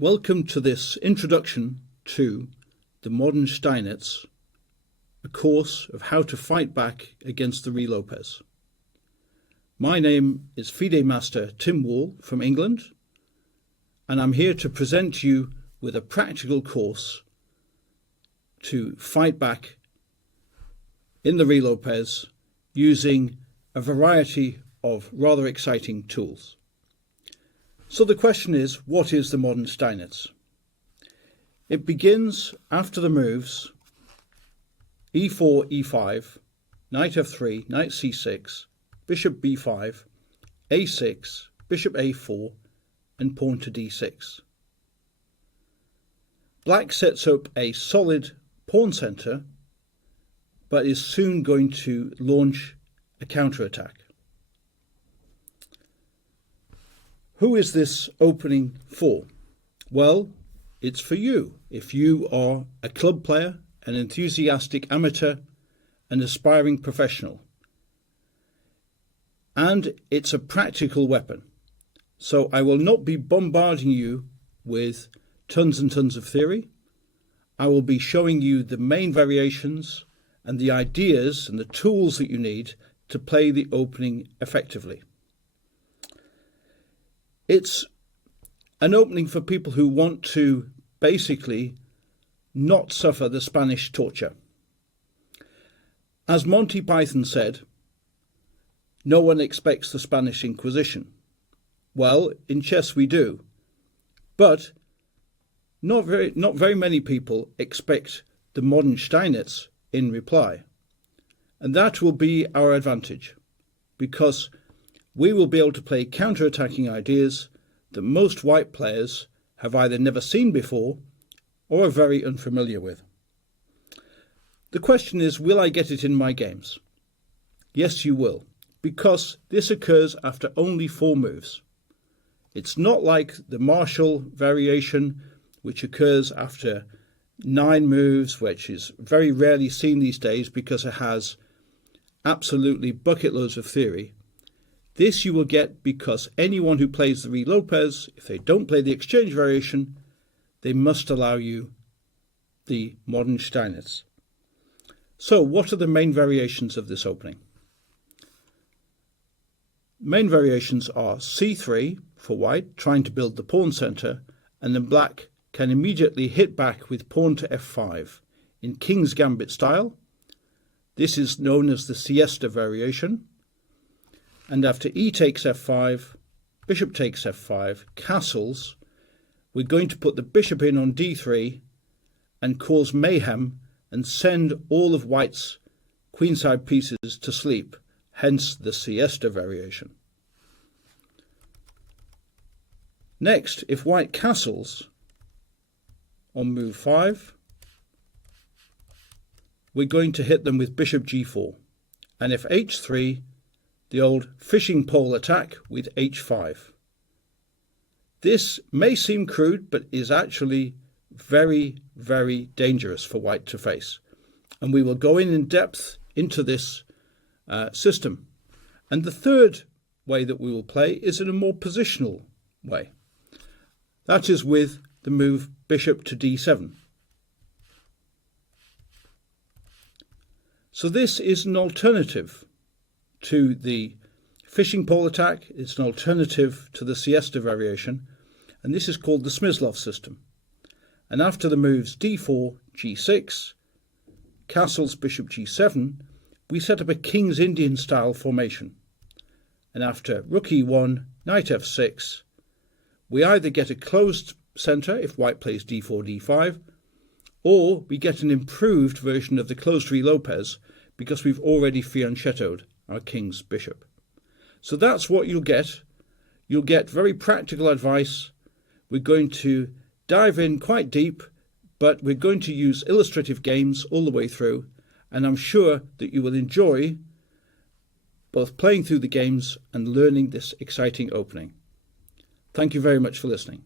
Welcome to this introduction to the Modern Steinitz, a course of how to fight back against the Ruy Lopez. My name is FIDE Master Tim Wall from England, and I'm here to present you with a practical course to fight back in the Ruy Lopez using a variety of rather exciting tools. So the question is, what is the Modern Steinitz? It begins after the moves e4, e5, knight f3, knight c6, bishop b5, a6, bishop a4, and pawn to d6. Black sets up a solid pawn centre, but is soon going to launch a counterattack. Who is this opening for? Well, it's for you. If you are a club player, an enthusiastic amateur, an aspiring professional. And it's a practical weapon. So I will not be bombarding you with tons and tons of theory. I will be showing you the main variations and the ideas and the tools that you need to play the opening effectively. It's an opening for people who want to basically not suffer the Spanish torture. As Monty Python said, no one expects the Spanish Inquisition. Well, in chess we do, but not very many people expect the Modern Steinitz in reply. And that will be our advantage, because we will be able to play counter-attacking ideas that most white players have either never seen before or are very unfamiliar with. The question is, will I get it in my games? Yes, you will, because this occurs after only 4 moves. It's not like the Marshall variation, which occurs after 9 moves, which is very rarely seen these days because it has absolutely bucket loads of theory. This you will get because anyone who plays the Ruy Lopez, if they don't play the exchange variation, they must allow you the Modern Steinitz. So what are the main variations of this opening? Main variations are c3 for white, trying to build the pawn centre, and then black can immediately hit back with pawn to f5 in King's Gambit style. This is known as the siesta variation. And after e takes f5, bishop takes f5, castles, we're going to put the bishop in on d3 and cause mayhem and send all of white's queenside pieces to sleep, hence the siesta variation. Next, if white castles on move 5, we're going to hit them with bishop g4. And if h3, the old fishing pole attack with h5. This may seem crude, but is actually very, very dangerous for white to face. And we will go in depth into this system. And the third way that we will play is in a more positional way. That is with the move bishop to d7. So this is an alternative to the fishing pole attack. It's an alternative to the siesta variation, and this is called the Smyslov system. And after the moves d4, g6, castles, bishop g7, we set up a King's Indian style formation. And after rook e1, knight f6, we either get a closed centre if white plays d4, d5, or we get an improved version of the closed Ruy Lopez because we've already fianchettoed our king's bishop. So that's what you'll get. You'll get very practical advice. We're going to dive in quite deep, but we're going to use illustrative games all the way through, and I'm sure that you will enjoy both playing through the games and learning this exciting opening. Thank you very much for listening.